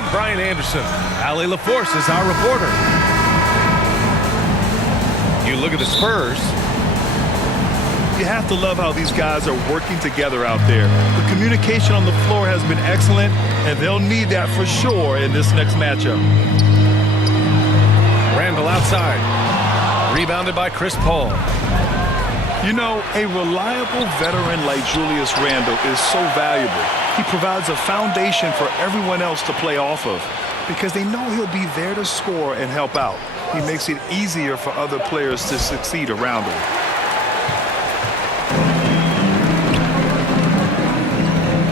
I'm Brian Anderson. Allie LaForce is our reporter. You look at the Spurs. You have to love how these guys are working together out there. The communication on the floor has been excellent, and they'll need that for sure in this next matchup. Randall outside. Rebounded by Chris Paul. You know, a reliable veteran like Julius Randle is so valuable. He provides a foundation for everyone else to play off of because they know he'll be there to score and help out. He makes it easier for other players to succeed around him.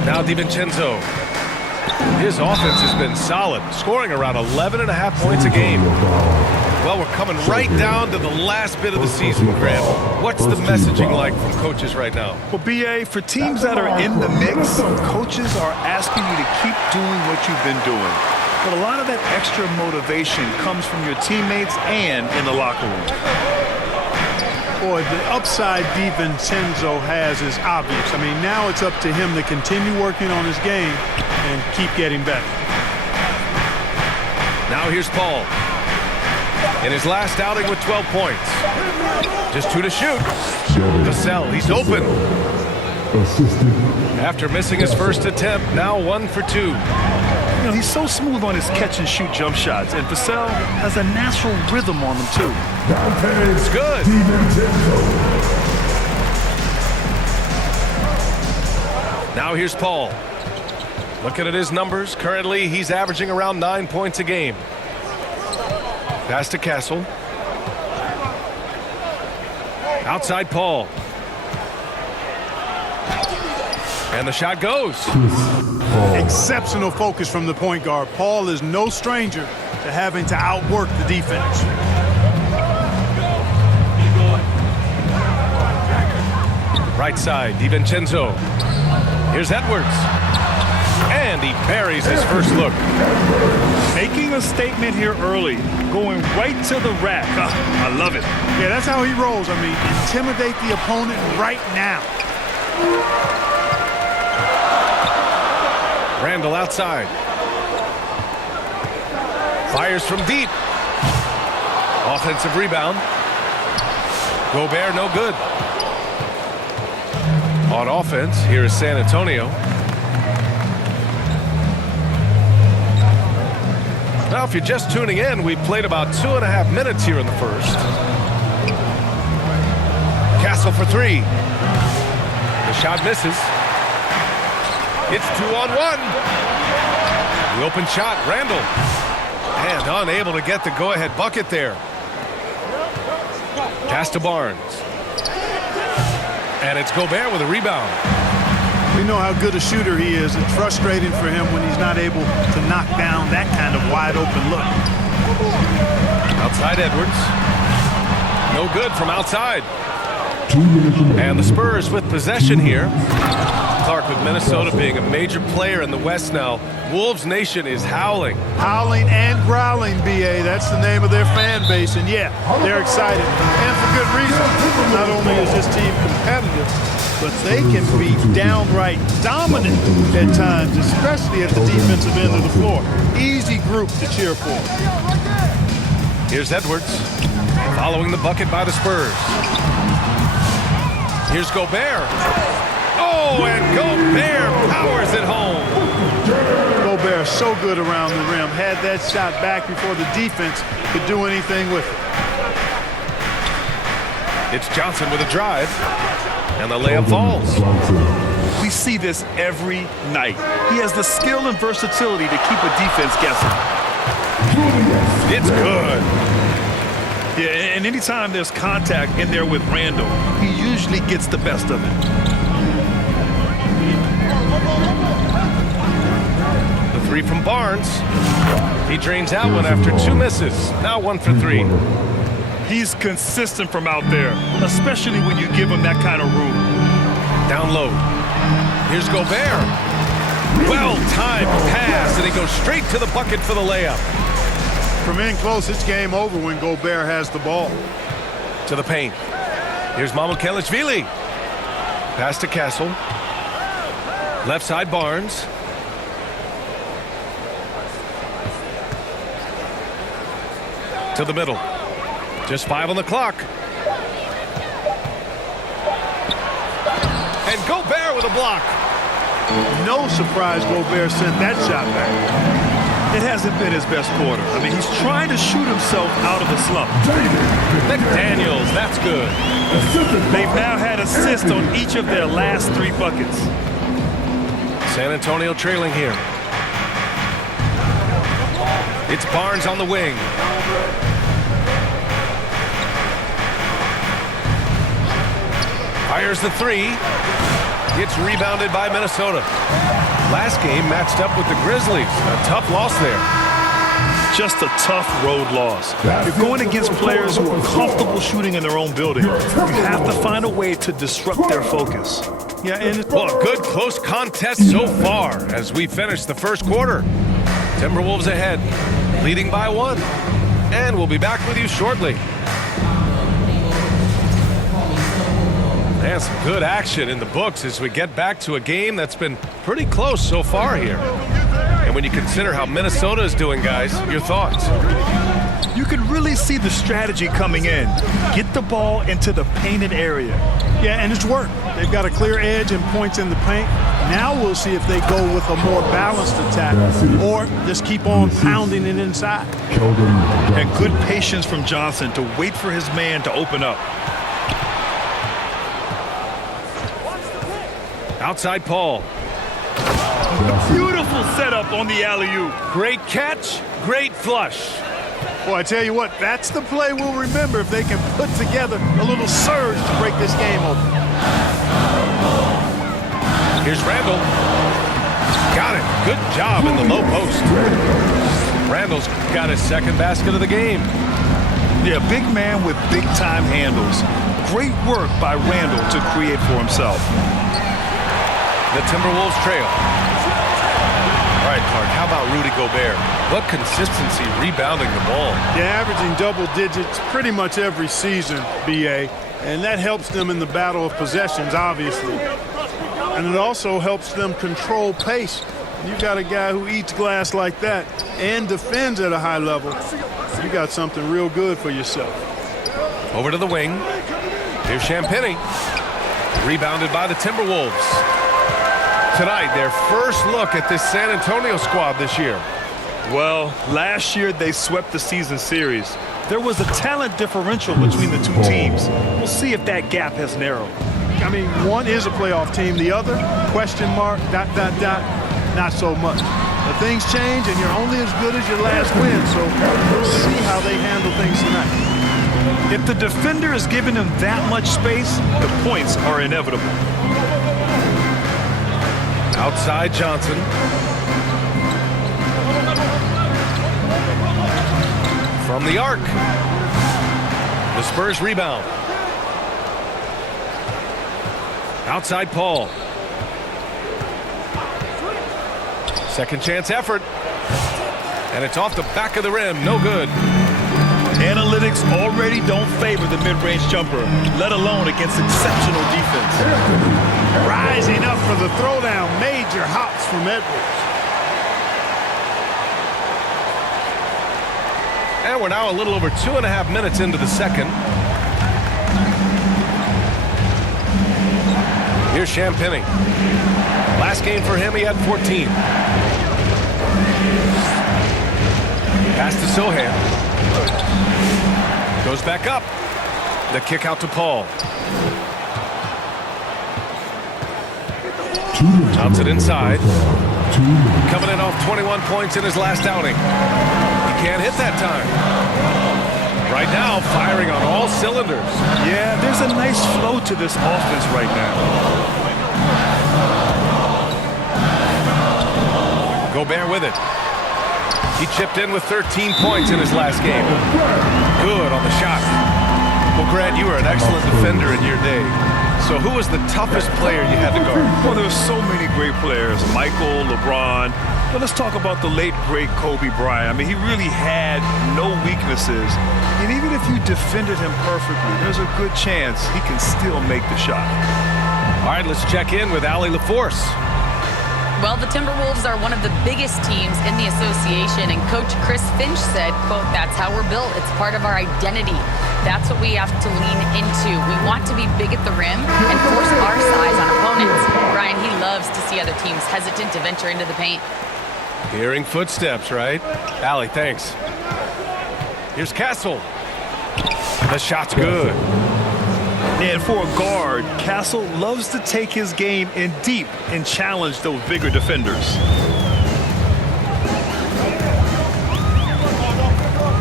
Now DiVincenzo. His offense has been solid, scoring around 11.5 points a game. Well, we're coming right down to the last bit of the season, Graham. What's the messaging like from coaches right now? Well, B.A., for teams that are in the mix, coaches are asking you to keep doing what you've been doing. But a lot of that extra motivation comes from your teammates and in the locker room. Boy, the upside DiVincenzo has is obvious. I mean, now it's up to him to continue working on his game and keep getting better. Now here's Paul. In his last outing with 12 points. Just 2 to shoot. Vassell, he's open. After missing his first attempt, now 1 for 2. You know, he's so smooth on his catch-and-shoot jump shots, and Vassell has a natural rhythm on them, too. It's good. Now here's Paul. Looking at his numbers, currently he's averaging around 9 points a game. Pass to Castle. Outside Paul. And the shot goes. Exceptional focus from the point guard. Paul is no stranger to having to outwork the defense. Right side, DiVincenzo. Here's Edwards. And he buries his first look. Making a statement here early, going right to the rack. I love it. Yeah, that's how he rolls. I mean, intimidate the opponent right now. Randall outside. Fires from deep. Offensive rebound. Gobert no good. On offense, here is San Antonio. Now, if you're just tuning in, we've played about 2.5 minutes here in the first. Castle for 3. The shot misses. It's 2-on-1. The open shot, Randall. And unable to get the go-ahead bucket there. Pass to Barnes. And it's Gobert with a rebound. We know how good a shooter he is. It's frustrating for him when he's not able to knock down that kind of wide-open look. Outside Edwards. No good from outside. And the Spurs with possession here. Clark with Minnesota being a major player in the West now. Wolves Nation is howling. Howling and growling, B.A. That's the name of their fan base. And, yeah, they're excited. And for good reason. Not only is this team competitive, but they can be downright dominant at times, especially at the defensive end of the floor. Easy group to cheer for. Here's Edwards. Following the bucket by the Spurs. Here's Gobert. Oh, and Gobert powers it home. Gobert so good around the rim. Had that shot back before the defense could do anything with it. It's Johnson with a drive. And the layup falls. We see this every night. He has the skill and versatility to keep a defense guessing. It's good. Yeah, and anytime there's contact in there with Randall, he usually gets the best of it. The 3 from Barnes. He drains out one after 2 misses. Now 1 for 3. He's consistent from out there, especially when you give him that kind of room. Down low. Here's Gobert. Well-timed pass, and he goes straight to the bucket for the layup. From in close, it's game over when Gobert has the ball. To the paint. Here's Mamukelashvili. Pass to Castle. Left side Barnes. To the middle. Just 5 on the clock. And Gobert with a block. No surprise Gobert sent that shot back. It hasn't been his best quarter. I mean, he's trying to shoot himself out of the slump. McDaniels, that's good. They've now had assists on each of their last 3 buckets. San Antonio trailing here. It's Barnes on the wing. Fires the 3. It's rebounded by Minnesota. Last game matched up with the Grizzlies. A tough loss there. Just a tough road loss. You're going against players who are comfortable shooting in their own building. You have to find a way to disrupt their focus. Yeah, and it's well, a good close contest so far as we finish the first quarter. Timberwolves ahead, leading by 1. And we'll be back with you shortly. And some good action in the books as we get back to a game that's been pretty close so far here. And when you consider how Minnesota is doing, guys, your thoughts? You can really see the strategy coming in. Get the ball into the painted area. Yeah, and it's worked. They've got a clear edge and points in the paint. Now we'll see if they go with a more balanced attack or just keep on pounding it inside. And good patience from Johnson to wait for his man to open up. Outside Paul. Beautiful setup on the alley-oop. Great catch, great flush. Well, I tell you what, that's the play we'll remember if they can put together a little surge to break this game open. Here's Randall. Got it. Good job in the low post. Randall's got his second basket of the game. Yeah, big man with big-time handles. Great work by Randall to create for himself. The Timberwolves trail. All right, Clark, how about Rudy Gobert? What consistency rebounding the ball. Yeah, averaging double digits pretty much every season, BA. And that helps them in the battle of possessions, obviously. And it also helps them control pace. You got a guy who eats glass like that and defends at a high level. You got something real good for yourself. Over to the wing. Here's Champagnie. Rebounded by the Timberwolves. Tonight, their first look at this San Antonio squad this year. Well, last year they swept the season series. There was a talent differential between the 2 teams. We'll see if that gap has narrowed. I mean, one is a playoff team. The other, question mark, ... not so much. But things change, and you're only as good as your last win, so we'll see how they handle things tonight. If the defender is giving them that much space, the points are inevitable. Outside Johnson. From the arc. The Spurs rebound. Outside Paul. Second chance effort. And it's off the back of the rim. No good. Analytics already don't favor the mid-range jumper, let alone against exceptional defense. Rising up for the throwdown. Major hops from Edwards. And we're now a little over 2.5 minutes into the second. Here's Champagnie. Last game for him, he had 14. Pass to Sohan. Goes back up. The kick out to Paul. Johnson inside. Coming in off 21 points in his last outing. He can't hit that time. Right now, firing on all cylinders. Yeah, there's a nice flow to this offense right now. Gobert with it. He chipped in with 13 points in his last game. Good on the shot. Well, Grant, you were an excellent defender in your day. So who was the toughest player you had to guard? Well, there's so many great players. Michael, LeBron. But let's talk about the late, great Kobe Bryant. I mean, he really had no weaknesses. And even if you defended him perfectly, there's a good chance he can still make the shot. All right, let's check in with Allie LaForce. Well, the Timberwolves are one of the biggest teams in the association, and Coach Chris Finch said, quote, "That's how we're built. It's part of our identity. That's what we have to lean into. We want to be big at the rim and force our size on opponents." Brian, he loves to see other teams hesitant to venture into the paint. Hearing footsteps, right? Allie, thanks. Here's Castle. The shot's good. And for a guard, Castle loves to take his game in deep and challenge those bigger defenders.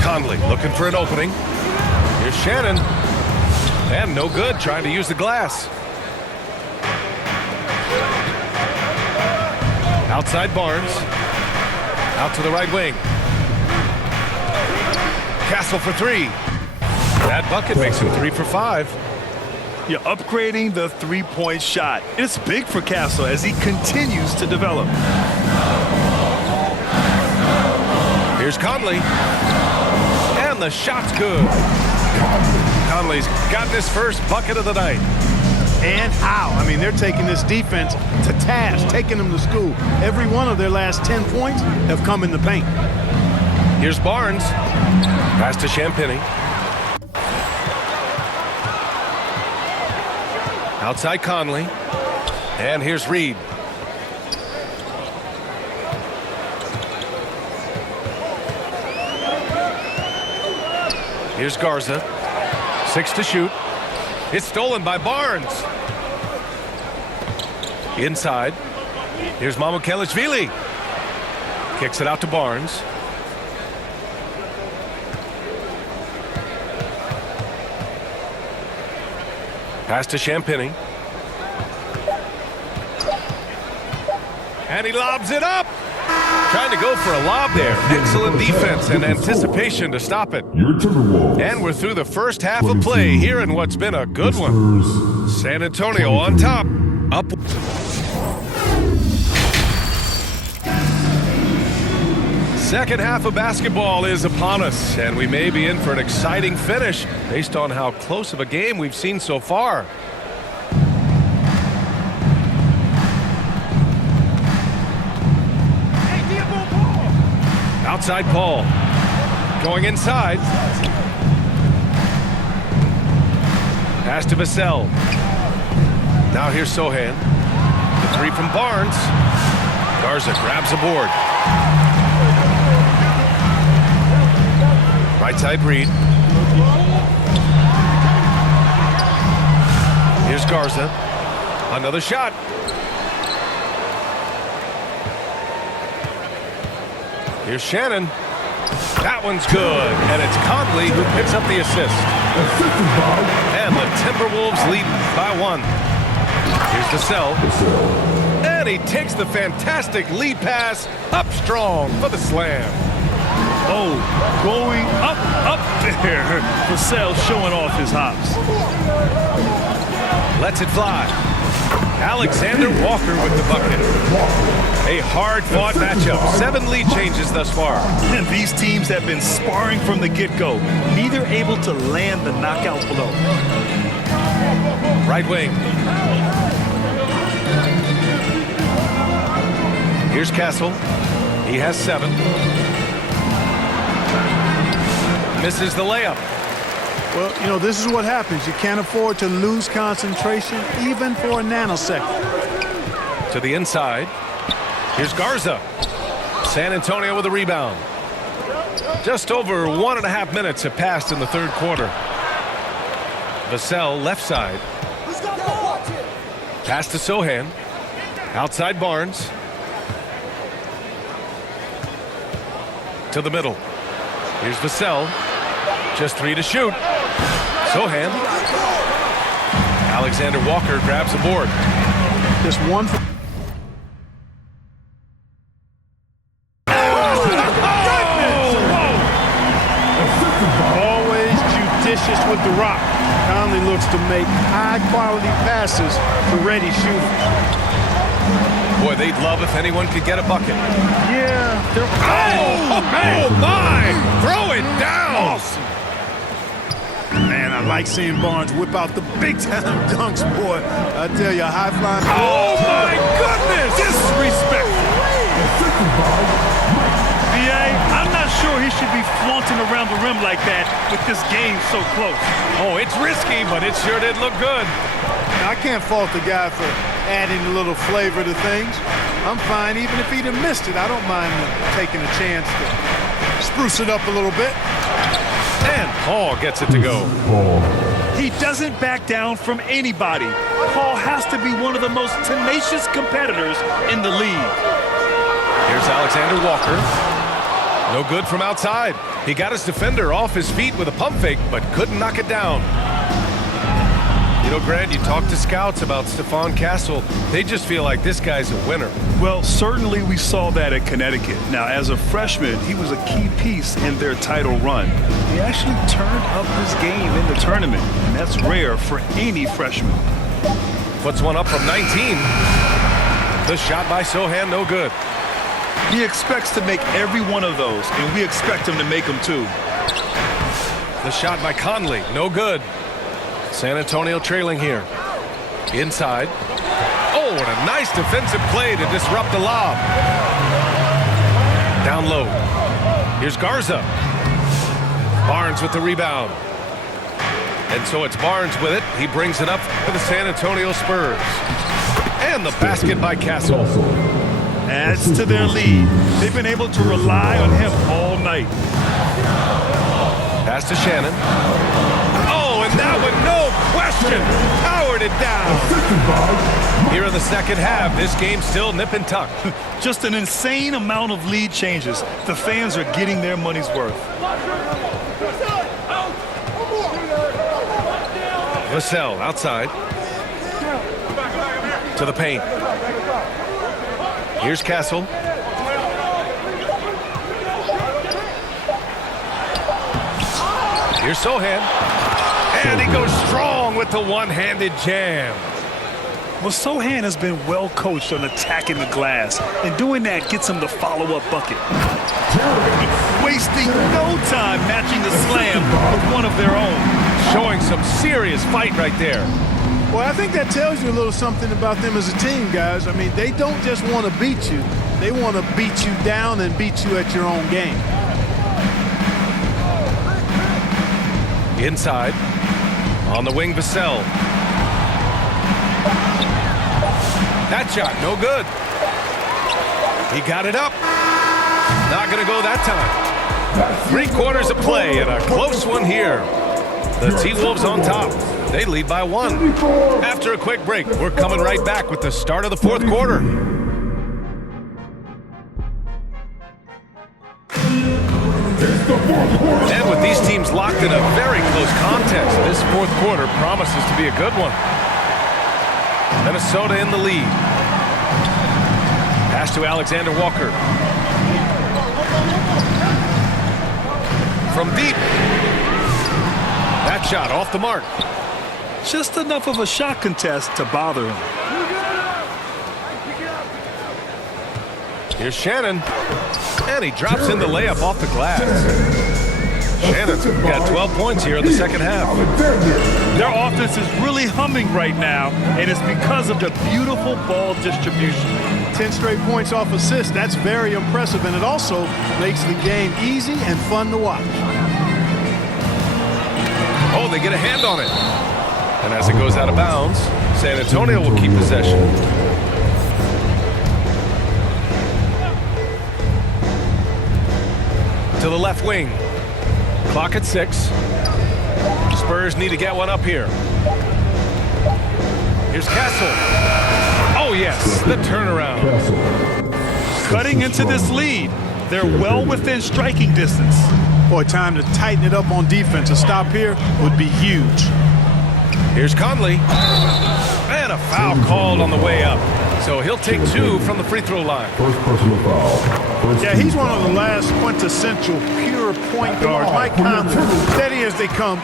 Conley looking for an opening. Here's Shannon. And no good, trying to use the glass. Outside Barnes. Out to the right wing. Castle for three. That bucket makes him 3 for 5. You're upgrading the three-point shot. It's big for Castle as he continues to develop. Here's Conley. And the shot's good. Conley's gotten his first bucket of the night. And how? I mean, they're taking this defense to task, taking them to school. Every one of their last 10 points have come in the paint. Here's Barnes. Pass to Champagny. Outside Conley. And here's Reed. Here's Garza. 6 to shoot. It's stolen by Barnes. Inside. Here's Mamukelashvili. Kicks it out to Barnes. Pass to Champagny. And he lobs it up. Trying to go for a lob there. Excellent defense and anticipation to stop it. And we're through the first half of play here in what's been a good one. San Antonio on top. Up. Second half of basketball is upon us, and we may be in for an exciting finish based on how close of a game we've seen so far. Outside Paul. Going inside. Pass to Vassell. Now here's Sohan. The three from Barnes. Garza grabs a board. Right side Reed. Here's Garza. Another shot. Here's Shannon. That one's good. And it's Conley who picks up the assist. And the Timberwolves lead by 1. Here's Vassell. And he takes the fantastic lead pass up strong for the slam. Oh, going up there. Vassell showing off his hops. Lets it fly. Alexander Walker with the bucket. A hard-fought matchup. 7 lead changes thus far. And these teams have been sparring from the get-go. Neither able to land the knockout blow. Right wing. Here's Castle. He has 7. Misses the layup. Well, you know, this is what happens. You can't afford to lose concentration even for a nanosecond. To the inside. Here's Garza. San Antonio with a rebound. Just over 1.5 minutes have passed in the third quarter. Vassell left side. Pass to Sohan. Outside Barnes. To the middle. Here's Vassell. Just 3 to shoot. Sohan. Alexander Walker grabs the board. Just one. Always judicious with the rock. Conley looks to make high-quality passes to ready shooters. Boy, they'd love if anyone could get a bucket. Yeah. Oh, my! Throw it down! Awesome. Man, I like seeing Barnes whip out the big-time dunks, boy. I tell you, high-flying. Oh, my goodness! Disrespectful. B.A., I'm not sure he should be flaunting around the rim like that with this game so close. Oh, it's risky, but it sure did look good. Now, I can't fault the guy for adding a little flavor to things. I'm fine even if he'd have missed it. I don't mind taking a chance to spruce it up a little bit. And Paul gets it to go. He doesn't back down from anybody. Paul has to be one of the most tenacious competitors in the league. Here's Alexander Walker. No good from outside. He got his defender off his feet with a pump fake, but couldn't knock it down. You know, Grant, you talk to scouts about Stephon Castle. They just feel like this guy's a winner. Well, certainly we saw that at Connecticut. Now, as a freshman, he was a key piece in their title run. He actually turned up his game in the tournament, and that's rare for any freshman. Puts one up from 19. The shot by Sohan, no good. He expects to make every one of those, and we expect him to make them too. The shot by Conley, no good. San Antonio trailing here. Inside. Oh, what a nice defensive play to disrupt the lob. Down low. Here's Garza. Barnes with the rebound. And so it's Barnes with it. He brings it up for the San Antonio Spurs. And the basket by Castle. Adds to their lead. They've been able to rely on him all night. Pass to Shannon. Oh, and that one, no question, powered it down. Here in the second half, this game's still nip and tuck. Just an insane amount of lead changes. The fans are getting their money's worth. Vassell outside. To the paint. Here's Castle. Here's Sohan. And he goes strong with the one-handed jam. Well, Sohan has been well coached on attacking the glass, and doing that gets him the follow-up bucket. Wasting no time matching the slam with one of their own. Showing some serious fight right there. Well, I think that tells you a little something about them as a team, guys. I mean, they don't just want to beat you. They want to beat you down and beat you at your own game. Inside. On the wing, Vassell. That shot, no good. He got it up. Not going to go that time. 3/4 of play and a close one here. The T-Wolves on top. They lead by 1. After a quick break, we're coming right back with the start of the fourth quarter. And with these teams locked in a very close contest, this fourth quarter promises to be a good one. Minnesota in the lead. Pass to Alexander Walker. From deep. That shot off the mark. Just enough of a shot contest to bother him. Here's Shannon. And he drops in the layup off the glass. Shannon's got 12 points here in the second half. Their offense is really humming right now, and it's because of the beautiful ball distribution. 10 straight points off assists. That's very impressive, and it also makes the game easy and fun to watch. Oh, they get a hand on it. And as it goes out of bounds, San Antonio will keep possession. To the left wing. Clock at 6. Spurs need to get one up here. Here's Castle. Oh, yes, the turnaround. Cutting into this lead. They're well within striking distance. Boy, time to tighten it up on defense. A stop here would be huge. Here's Conley. And a foul called on the way up. So he'll take 2 from the free throw line. First personal foul. Yeah, he's one of the last quintessential pure point guards. Mike Conley, steady as they come,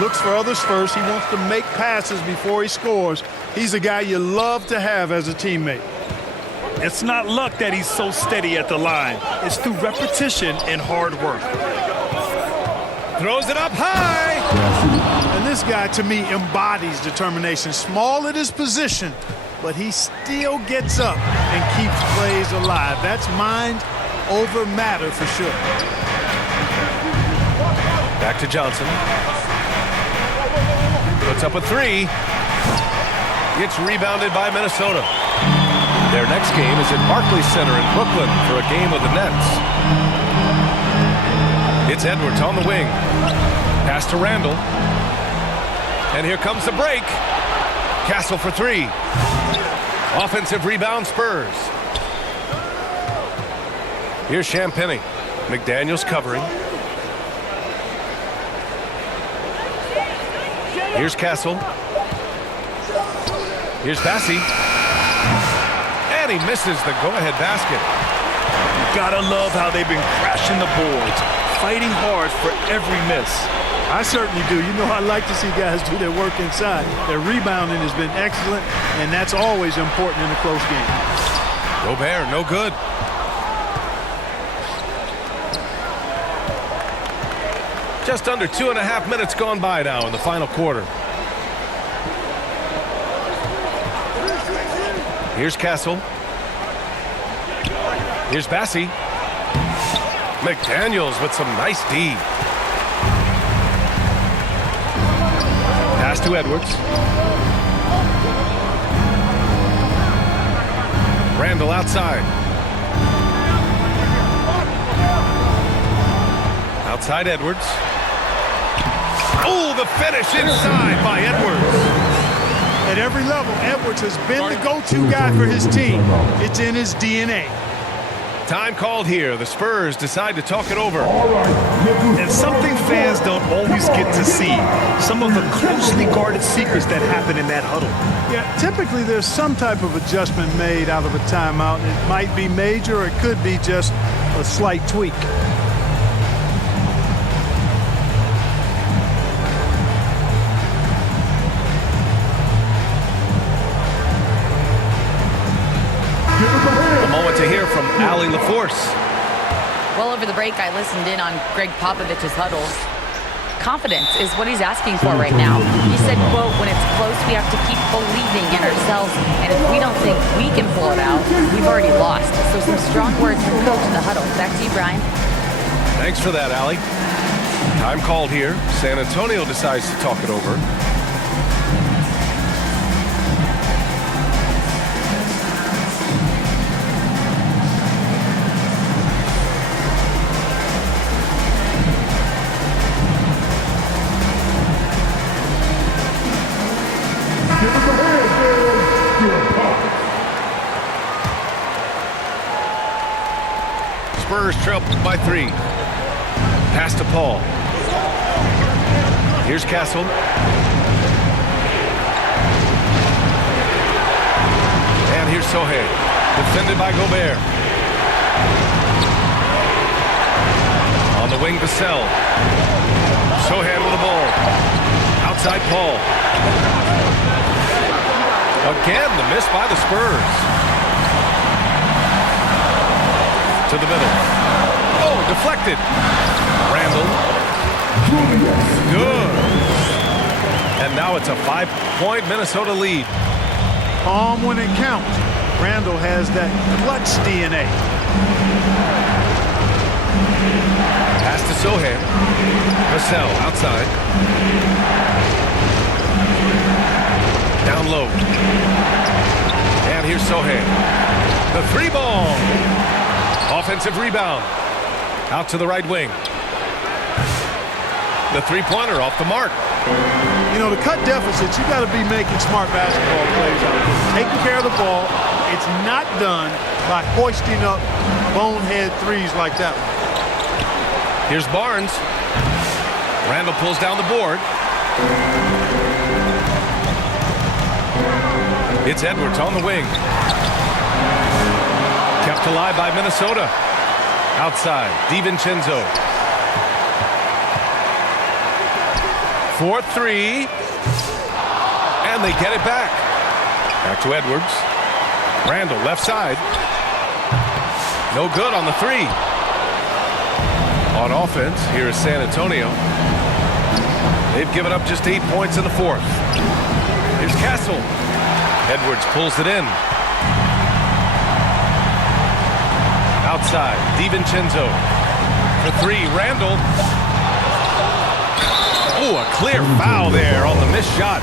looks for others first. He wants to make passes before he scores. He's a guy you love to have as a teammate. It's not luck that he's so steady at the line. It's through repetition and hard work. Throws it up high. And this guy, to me, embodies determination. Small at his position, but he still gets up and keeps plays alive. That's mind over matter for sure. Back to Johnson. Puts up a three. Gets rebounded by Minnesota. Their next game is at Barclays Center in Brooklyn for a game with the Nets. It's Edwards on the wing. Pass to Randall. And here comes the break. Castle for three. Offensive rebound, Spurs. Here's Champagnie. McDaniels covering. Here's Castle. Here's Bassey. And he misses the go-ahead basket. Gotta love how they've been crashing the boards, fighting hard for every miss. I certainly do. You know, I like to see guys do their work inside. Their rebounding has been excellent, and that's always important in a close game. Gobert, no good. Just under 2.5 minutes gone by now in the final quarter. Here's Castle. Here's Bassey. McDaniels with some nice D. Pass to Edwards. Randall outside. Outside Edwards. Oh, the finish inside by Edwards. At every level, Edwards has been the go-to guy for his team. It's in his DNA. Time called here. The Spurs decide to talk it over. And something fans don't always get to see, some of the closely guarded secrets that happen in that huddle. Yeah, typically there's some type of adjustment made out of a timeout. It might be major, or it could be just a slight tweak. A moment to hear from Allie LaForce. Well, over the break, I listened in on Greg Popovich's huddles. Confidence is what he's asking for right now. He said, quote, when it's close, we have to keep believing in ourselves. And if we don't think we can pull it out, we've already lost. So some strong words from coach in the huddle. Back to you, Brian. Thanks for that, Allie. Time called here. San Antonio decides to talk it over. Spurs trail by 3. Pass to Paul. Here's Castle. And here's Sohei. Defended by Gobert. On the wing, Vassell. Sohan with the ball. Outside Paul. Again, the miss by the Spurs. To the middle. Oh, deflected. Randall. Good. And now it's a 5-point Minnesota lead. Calm when it counts. Randall has that clutch DNA. Pass to Sohan. Vassell outside. Down low. And here's Sohan. The 3 ball. Offensive rebound. Out to the right wing. The 3-pointer off the mark. You know, to cut deficits, you got to be making smart basketball plays out there. Taking care of the ball. It's not done by hoisting up bonehead threes like that one. Here's Barnes. Randall pulls down the board. It's Edwards on the wing. Kept alive by Minnesota. Outside, DiVincenzo. 4-3. And they get it back. Back to Edwards. Randall, left side. No good on the 3. On offense, here is San Antonio. They've given up just 8 points in the fourth. Here's Castle. Edwards pulls it in. Outside, DiVincenzo. For three, Randall. Oh, a clear foul there on the missed shot.